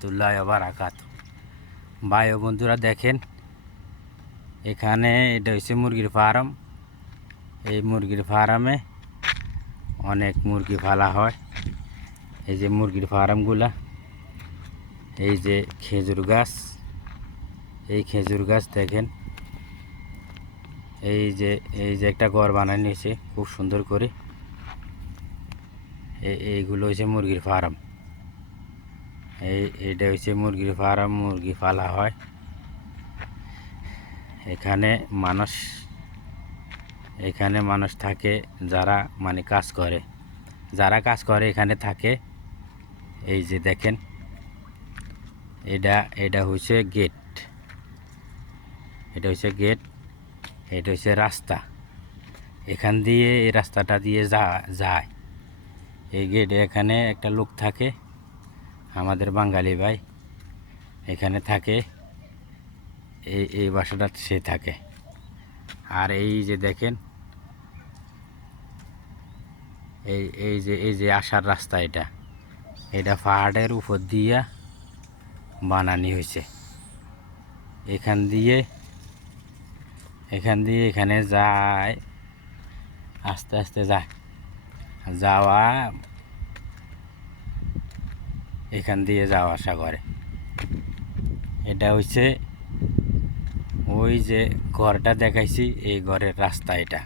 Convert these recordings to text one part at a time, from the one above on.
রহমতুল্লাহ বারাকাত। ভাই ও বন্ধুরা দেখেন, এখানে এটা হচ্ছে মুরগির ফার্ম। এই মুরগির ফার্মে অনেক মুরগি ফালা হয়। এই যে মুরগির ফার্মগুলা, এই যে খেজুর গাছ, এই খেজুর গাছ দেখেন। এই যে এই যে একটা ঘর বানানো হয়েছে, খুব সুন্দর করে। এই- এইগুলো হচ্ছে মুরগির ফার্ম। এই এটা হচ্ছে মুরগির ফার্ম, মুরগি পালা হয়। এখানে মানুষ এখানে মানুষ থাকে যারা মানে কাজ করে। যারা কাজ করে এখানে থাকে, এই যে দেখেন। এটা এটা হচ্ছে গেট। এটা হচ্ছে গেট, এটা হচ্ছে রাস্তা। এখান দিয়ে এই রাস্তাটা দিয়ে যা, যায়। এই গেটে এখানে একটা লোক থাকে। আমাদের বাঙালি ভাই এখানে থাকে। এই এই বাসাটা সে থাকে। আর এই যে দেখেন, এই এই যে এই যে আসার রাস্তা এটা। এটা পাহাড়ের উপর দিয়া বানানি হয়েছে। এখান দিয়ে এখান দিয়ে এখানে যায়, আস্তে আস্তে যায়। যাওয়া এখান দিয়ে যাওয়া আসা করে। এটা হচ্ছে ওই যে ঘরটা দেখাইছি, এই ঘরের রাস্তা এটা।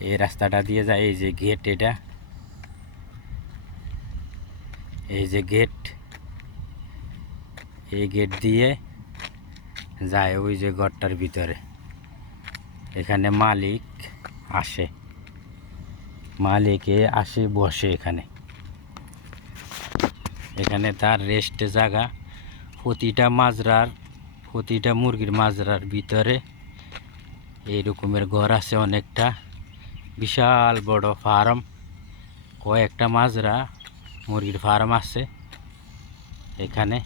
এই রাস্তাটা দিয়ে যায়, এই যে গেট এটা। এই যে গেট, এই গেট দিয়ে যায় ওই যে ঘরটার ভিতরে। এখানে মালিক আসে। মালিকে আসে, বসে এখানে। এখানে তার রেস্ট জায়গা। প্রতিটা মাজরার, প্রতিটা মুরগির মাজরার ভিতরে এই রকমের ঘর আছে অনেকটা। বিশাল বড় ফার্ম। কয়েকটা মাজরা মুরগির ফার্ম আছে এখানে।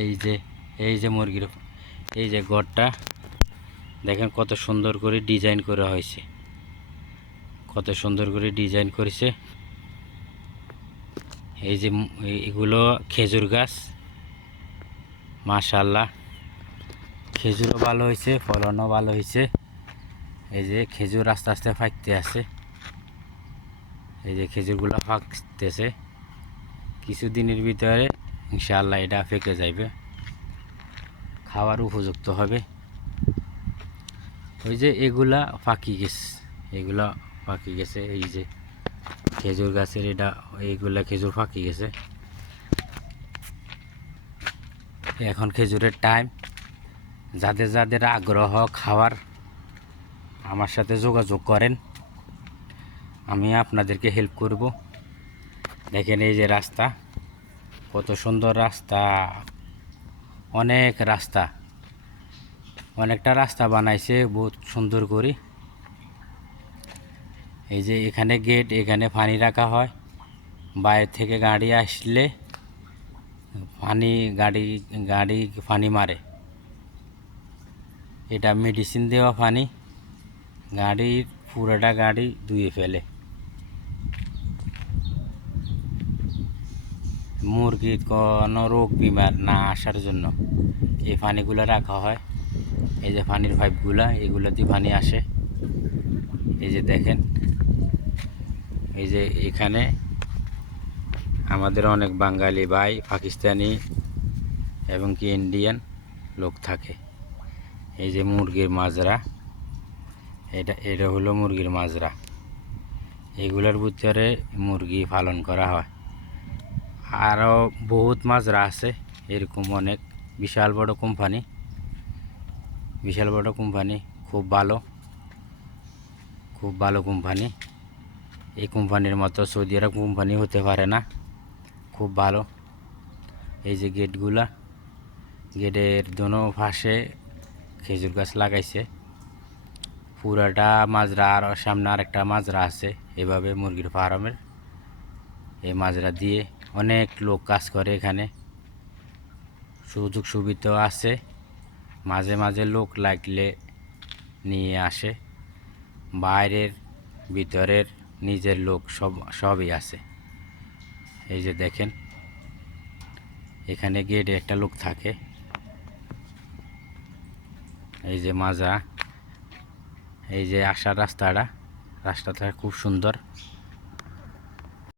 এই যে এই যে মুরগির, এই যে ঘরটা। দেখেন কত সুন্দর করে ডিজাইন করা হয়েছে। কত সুন্দর করে ডিজাইন করেছে। এই যে এগুলো খেজুর গাছ। মাশাল্লাহ খেজুরও ভালো হয়েছে, ফলনও ভালো হয়েছে। এই যে খেজুর আস্তে আস্তে ফাঁকতে আছে। এই যে খেজুরগুলো ফাঁকতেছে কিছুদিনের ভিতরে ইনশাআল্লাহ এটা ফেঁকে যাইবে। খাওয়ার উপযুক্ত হবে। ওই যে এগুলা ফাঁকি গেছে। এগুলা ফাঁকি গেছে, এই যে খেজুর গাছের এটা, এইগুলা খেজুর ফাঁকি গেছে। এখন খেজুরের টাইম যাদের যাদের আগ্রহ খাওয়ার, আমার সাথে যোগাযোগ করেন। আমি আপনাদেরকে হেল্প করব। দেখেন এই যে রাস্তা, কত সুন্দর রাস্তা। অনেক রাস্তা। অনেকটা রাস্তা বানাইছে, বহুত সুন্দর করে। এই যে এখানে গেট এখানে পানি রাখা হয়। বাইরে থেকে গাড়ি আসলে পানি, গাড়ি গাড়ি পানি মারে। এটা মেডিসিন দেওয়া পানি। গাড়ির পুরোটা গাড়ি ধুয়ে ফেলে। মুরগির কোনো রোগ বিমার না আসার জন্য এই পানিগুলো রাখা হয়। এই যে পানির পাইপগুলো এগুলো দিয়ে পানি আসে। এই যে দেখেন এই যে এখানে আমাদের অনেক বাঙালি ভাই পাকিস্তানি এবং কি ইন্ডিয়ান লোক থাকে। এই যে মুরগির মাজরা। এটা এটা হলো মুরগির মাজরা। এগুলোর ভিতরে মুরগি পালন করা হয়। আরও বহুত মাজরা আছে, এরকম অনেক। বিশাল বড় কোম্পানি। বিশাল বড় কোম্পানি, খুব ভালো। খুব ভালো কোম্পানি। এই কোম্পানির মতো সৌদি আরব কোম্পানি হতে পারে না। খুব ভালো। এই যে গেটগুলা, গেটের দোনো পাশে খেজুর গাছ লাগাইছে। পুরাটা মাজরা আর সামনে আরেকটা মাজরা আছে, এভাবে মুরগির ফার্মের। এই মাজরা দিয়ে অনেক লোক কাজ করে এখানে। সুযোগ সুবিধা আছে। মাঝে মাঝে লোক লাগলে নিয়ে আসে। বাইরের, ভিতরের নিজের লোক সব, সবই আছে। এই যে দেখেন, এখানে গেটে একটা লোক থাকে। এই যে মাজা, এই যে আসার রাস্তাটা রাস্তাটা খুব সুন্দর।